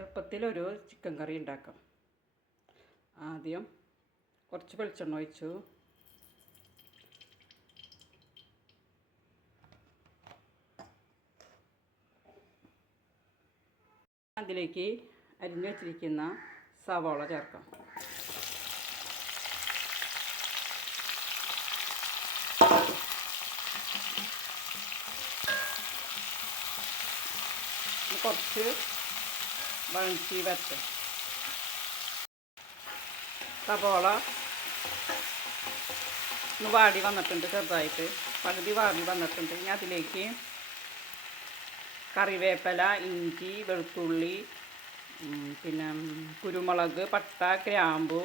എളുപ്പത്തിലൊരു chicken കറി ഉണ്ടാക്കാം. ആദ്യം കുറച്ച് വെളിച്ചെണ്ണ ഒഴിച്ചു. അതിലേക്ക് അരിഞ്ഞു വച്ചിരിക്കുന്ന സവാള ചേർക്കാം. കുറച്ച് വഴറ്റി വരട്ടെ. സവാള ഒന്ന് വാടി വന്നിട്ടുണ്ട്, ചെറുതായിട്ട് പകുതി വാടി വന്നിട്ടുണ്ട്. ഇനി അതിലേക്ക് കറിവേപ്പില, ഇഞ്ചി, വെളുത്തുള്ളി, പിന്നെ കുരുമുളക്, പട്ട, ഗ്രാമ്പു,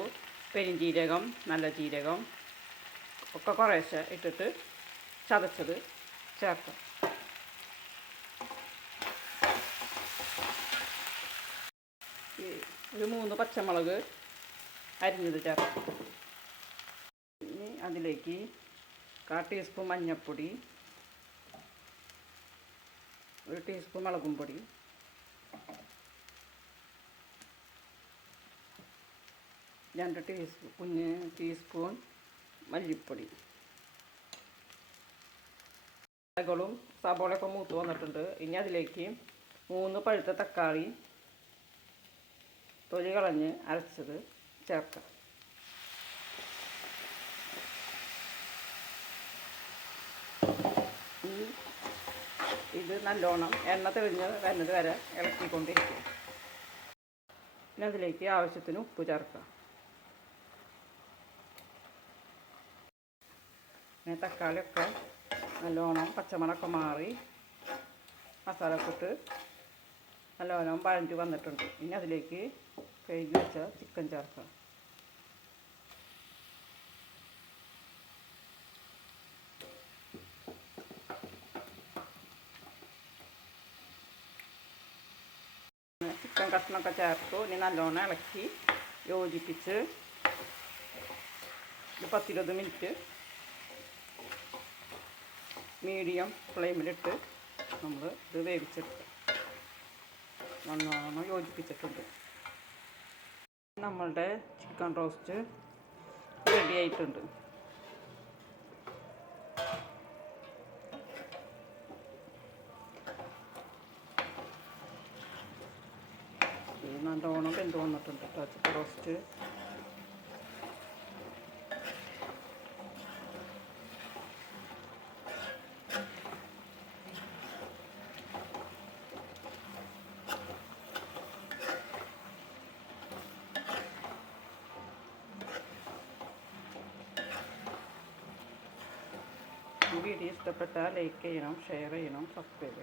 പെരുംജീരകം, നല്ല ജീരകം ഒക്കെ കുറേശ്ശെ ഇട്ടിട്ട് ചതച്ചത് ചേർക്കാം. ഒരു 3 പച്ചമുളക് അരിഞ്ഞത് ചേർക്കാം. ഇനി അതിലേക്ക് 1/4 ടീസ്പൂൺ മഞ്ഞൾപ്പൊടി, 1 ടീസ്പൂൺ മുളകും പൊടി, 2 ടീസ്പൂൺ മല്ലിപ്പൊടി. ഇലകളും സബോളയൊക്കെ മൂത്ത് വന്നിട്ടുണ്ട്. ഇനി അതിലേക്ക് 3 പഴുത്ത തക്കാളി തൊലി കളഞ്ഞ് അരച്ചത് ചേർക്കാം. ഇത് നല്ലോണം എണ്ണ തെളിഞ്ഞ് വരുന്നത് വരെ ഇളക്കിക്കൊണ്ടിരിക്കും. പിന്നെ അതിലേക്ക് ആവശ്യത്തിന് ഉപ്പ് ചേർക്കാം. പിന്നെ തക്കാളിയൊക്കെ നല്ലോണം പച്ചമണമൊക്കെ മാറി മസാലക്കിട്ട് നല്ലോണം വഴറ്റി വന്നിട്ടുണ്ട്. ഇനി അതിലേക്ക് കഴുകി വെച്ച ചിക്കൻ ചേർക്കാം. ചിക്കൻ കഷ്ണമൊക്കെ ചേർത്തു. ഇനി നല്ലോണം ഇളക്കി യോജിപ്പിച്ച് ഒരു 10-20 മിനിറ്റ് മീഡിയം ഫ്ലെയിമിലിട്ട് നമ്മൾ ഇത് വേവിച്ചെടുക്കുക. നല്ലോണം യോജിപ്പിച്ചിട്ടുണ്ട്. നമ്മളുടെ ചിക്കൻ റോസ്റ്റ് റെഡി ആയിട്ടുണ്ട്. നല്ലോണം വെന്ത് വന്നിട്ടുണ്ട് കേട്ടോ ചിക്കൻ റോസ്റ്റ്. വീഡിയോ ഇഷ്ടപ്പെട്ടാൽ ലൈക്ക് ചെയ്യണം, ഷെയർ ചെയ്യണം, സബ്സ്ക്രൈബ് ചെയ്യണം.